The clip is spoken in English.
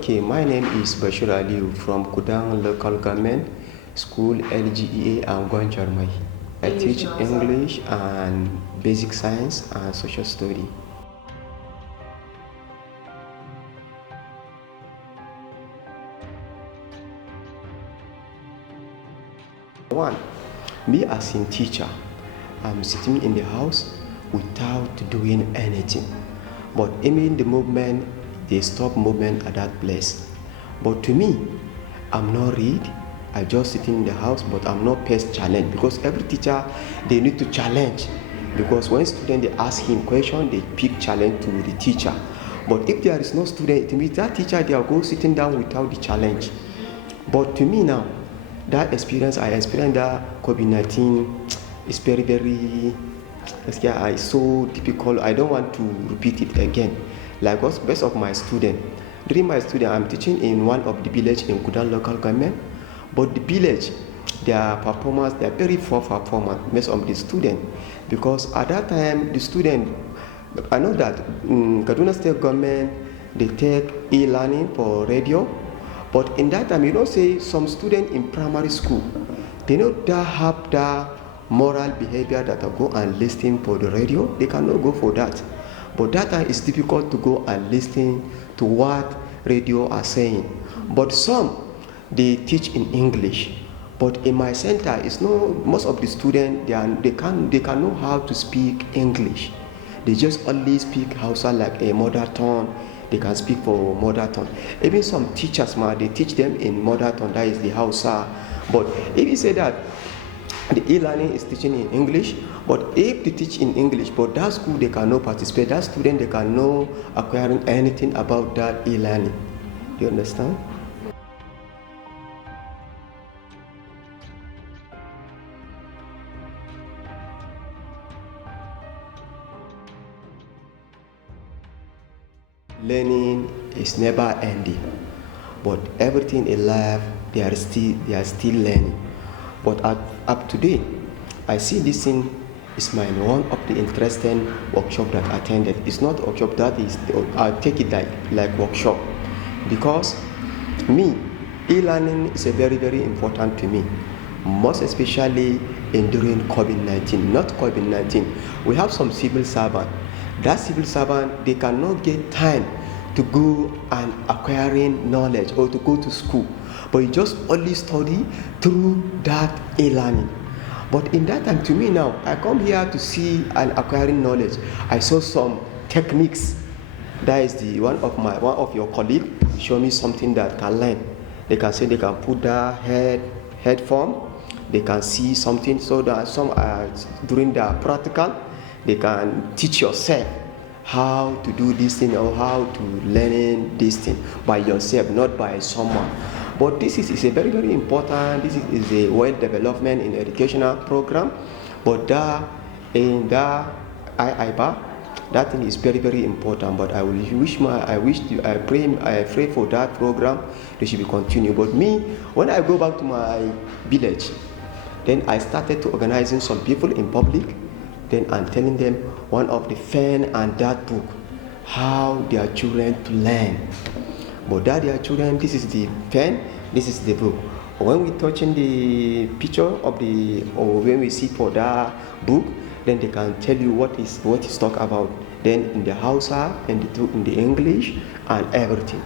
Okay, my name is Bashir Aliyu from Kudan local government school AREAi and Gonjarmai. I teach English and basic science and social study. One, me as a teacher, I'm sitting in the house without doing anything. But even the movement, they stop movement at that place. But to me, I'm not read. I just sit in the house, but I'm not faced challenge because every teacher, they need to challenge. Because when student they ask him question, they pick challenge to the teacher. But if there is no student, it means that teacher they are go sitting down without the challenge. But to me now, that experience I experienced that COVID-19 is very it's so difficult. I don't want to repeat it again. Like what's best of my student. During my student, I'm teaching in one of the village in Kudan local government. But the village, their performance, they are very poor performance, most of the student. Because at that time, the student, I know that Kaduna State government, they take e-learning for radio. But in that time, you know, say some students in primary school, they don't have that moral behavior that go and listen for the radio. They cannot go for that. But that time it's difficult to go and listen to what radio are saying. But some, they teach in English. But in my center, it's no most of the students they can know how to speak English. They just only speak Hausa like a mother tongue. They can speak for mother tongue. Even some teachers, they teach them in mother tongue, that is the Hausa. But if you say that the e-learning is teaching in English, but if they teach in English, but that school they cannot participate, that student they cannot acquiring anything about that e-learning. Do you understand? Learning is never ending, but everything in life they are still learning. But up to date, I see this thing is one of the interesting workshop that I attended. It's not a workshop, that is, I take it like workshop, because me, e-learning is a very important to me, most especially during COVID-19. Not COVID-19, we have some civil servant. That civil servant, they cannot get time to go and acquiring knowledge or to go to school, but you just only study through that e-learning. But in that time, to me now, I come here to see and acquiring knowledge. I saw some techniques. That is the one of your colleague show me something that can learn. They can say they can put the head form. They can see something, so that some during the practical, they can teach yourself how to do this thing or how to learn this thing by yourself, not by someone. But this is a very important. This is a well development in educational program. But that in the AREAi, that thing is very important. But I pray for that program. They should be continued. But me, when I go back to my village, then I started to organizing some people in public. Then I'm telling them one of the pen and that book, how their children to learn. But that their children, this is the pen, this is the book. When we touching the picture of or when we see for that book, then they can tell you what is talk about. Then in the Hausa and in the English and everything.